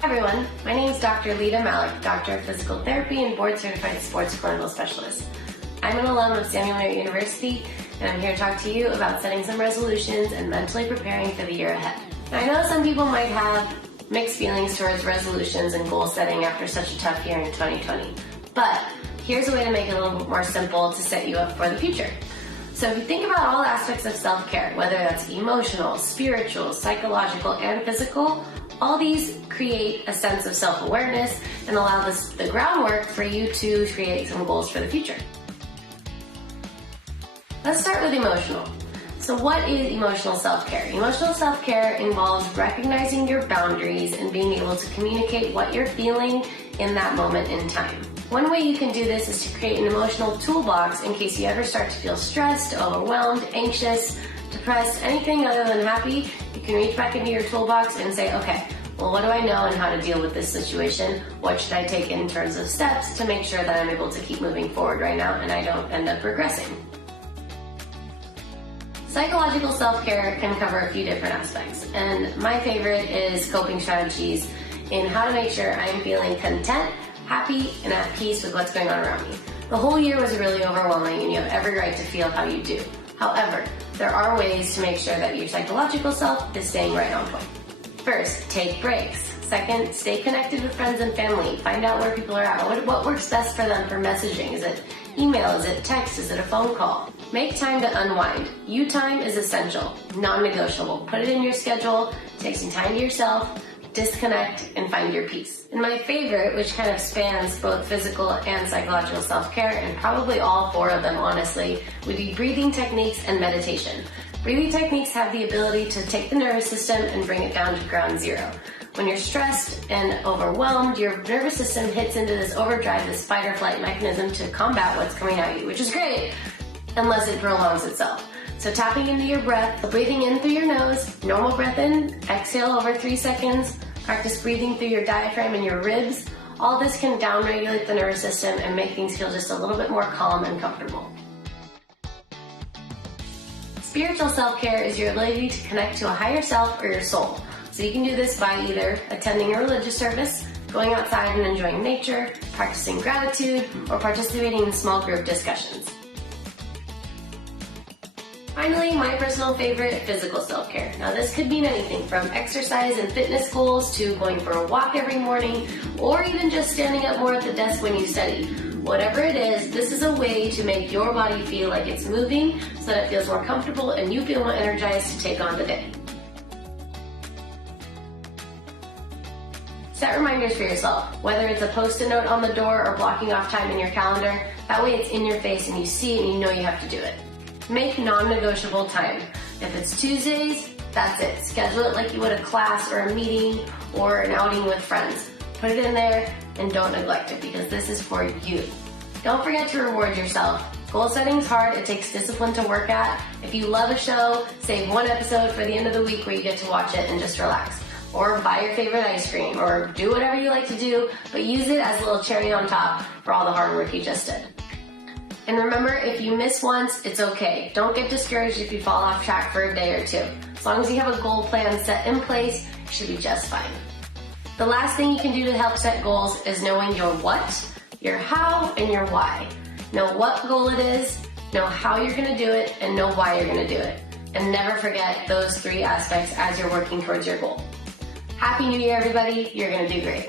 Hi everyone, my name is Dr. Lita Malik, Doctor of Physical Therapy and Board Certified Sports Clinical Specialist. I'm an alum of Samuel Merritt University, and I'm here to talk to you about setting some resolutions and mentally preparing for the year ahead. Now, I know some people might have mixed feelings towards resolutions and goal setting after such a tough year in 2020, but here's a way to make it a little bit more simple to set you up for the future. So if you think about all aspects of self-care, whether that's emotional, spiritual, psychological, and physical, all these create a sense of self-awareness and allow the groundwork for you to create some goals for the future. Let's start with emotional. So what is emotional self-care? Emotional self-care involves recognizing your boundaries and being able to communicate what you're feeling in that moment in time. One way you can do this is to create an emotional toolbox in case you ever start to feel stressed, overwhelmed, anxious, depressed, anything other than happy. You can reach back into your toolbox and say, okay, well, what do I know and how to deal with this situation? What should I take in terms of steps to make sure that I'm able to keep moving forward right now and I don't end up regressing? Psychological self-care can cover a few different aspects, and my favorite is coping strategies in how to make sure I'm feeling content, happy, and at peace with what's going on around me. The whole year was really overwhelming and you have every right to feel how you do. However, there are ways to make sure that your psychological self is staying right on point. First, take breaks. Second, stay connected with friends and family. Find out where people are at. What works best for them for messaging? Is it email? Is it text? Is it a phone call? Make time to unwind. You time is essential, non-negotiable. Put it in your schedule. Take some time to yourself. Disconnect and find your peace. And my favorite, which kind of spans both physical and psychological self-care, and probably all four of them honestly, would be breathing techniques and meditation. Breathing techniques have the ability to take the nervous system and bring it down to ground zero. When you're stressed and overwhelmed, your nervous system hits into this overdrive, this fight or flight mechanism to combat what's coming at you, which is great, unless it prolongs itself. So tapping into your breath, breathing in through your nose, normal breath in, exhale over 3 seconds, practice breathing through your diaphragm and your ribs. All this can downregulate the nervous system and make things feel just a little bit more calm and comfortable. Spiritual self-care is your ability to connect to a higher self or your soul. So you can do this by either attending a religious service, going outside and enjoying nature, practicing gratitude, or participating in small group discussions. Finally, my personal favorite, physical self-care. Now this could mean anything from exercise and fitness goals to going for a walk every morning, or even just standing up more at the desk when you study. Whatever it is, this is a way to make your body feel like it's moving so that it feels more comfortable and you feel more energized to take on the day. Set reminders for yourself, whether it's a post-it note on the door or blocking off time in your calendar. That way it's in your face and you see it and you know you have to do it. Make non-negotiable time. If it's Tuesdays, that's it. Schedule it like you would a class or a meeting or an outing with friends. Put it in there and don't neglect it because this is for you. Don't forget to reward yourself. Goal setting is hard. It takes discipline to work at. If you love a show, save one episode for the end of the week where you get to watch it and just relax. Or buy your favorite ice cream or do whatever you like to do, but use it as a little cherry on top for all the hard work you just did. And remember, if you miss once, it's okay. Don't get discouraged if you fall off track for a day or two. As long as you have a goal plan set in place, you should be just fine. The last thing you can do to help set goals is knowing your what, your how, and your why. Know what goal it is, know how you're going to do it, and know why you're going to do it. And never forget those 3 aspects as you're working towards your goal. Happy New Year, everybody. You're going to do great.